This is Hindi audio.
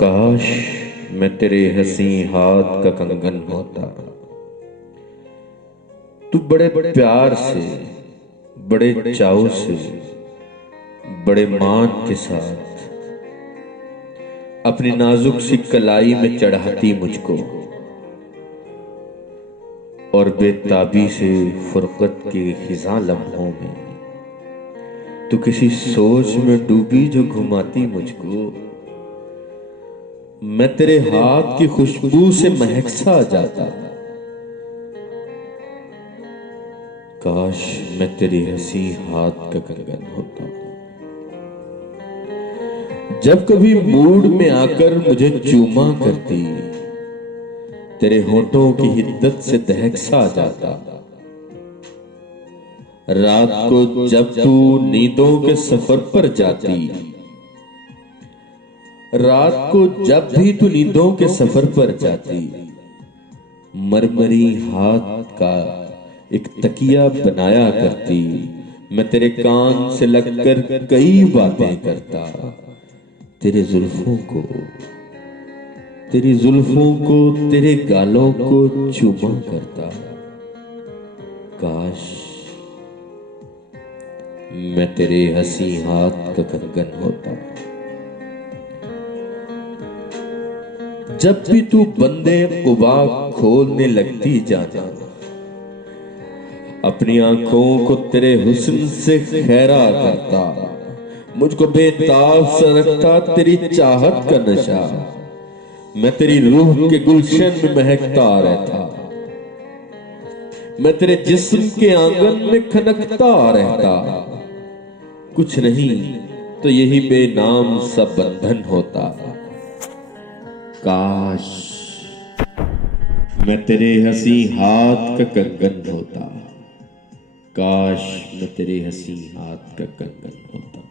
काश मैं तेरे हंसी हाथ का कंगन होता। तू बड़े प्यार से, बड़े चाव से, बड़े मान के साथ अपनी नाजुक सी कलाई में चढ़ाती मुझको और बेताबी से फुरकत के खिज़ां लम्हों में तू किसी सोच में डूबी जो घुमाती मुझको। मैं तेरे हाथ की खुशबू से महक सा जाता। काश मैं तेरी हंसी हाथ का कंगन होता। जब कभी मूड में आकर मुझे चूमा करती, तेरे होठों की हिद्दत से दहक सा जाता। रात को जब तू नींदों के सफर पर जाती, रात को जब भी तू नींदों के सफर पर जाती, मरमरी हाथ का एक तकिया बनाया करती। मैं तेरे कान से लगकर कई बातें करता, तेरे जुल्फों को, तेरी जुल्फों को, तेरे गालों को चूमा करता। काश मैं तेरे हंसी हाथ का कंगन होता। जब भी तू बंदे कुबा खोलने लगती जाना, अपनी आंखों को तेरे हुस्न से खैरा करता। मुझको बेताब सा रखता तेरी चाहत का नशा। मैं तेरी रूह के गुलशन में महकता रहता। मैं तेरे जिस्म के आंगन में खनकता रहता। कुछ नहीं तो यही बेनाम सा बंधन होता। काश मैं तेरे हंसी हाथ का कंगन होता। काश मैं तेरे हंसी हाथ का कंगन होता।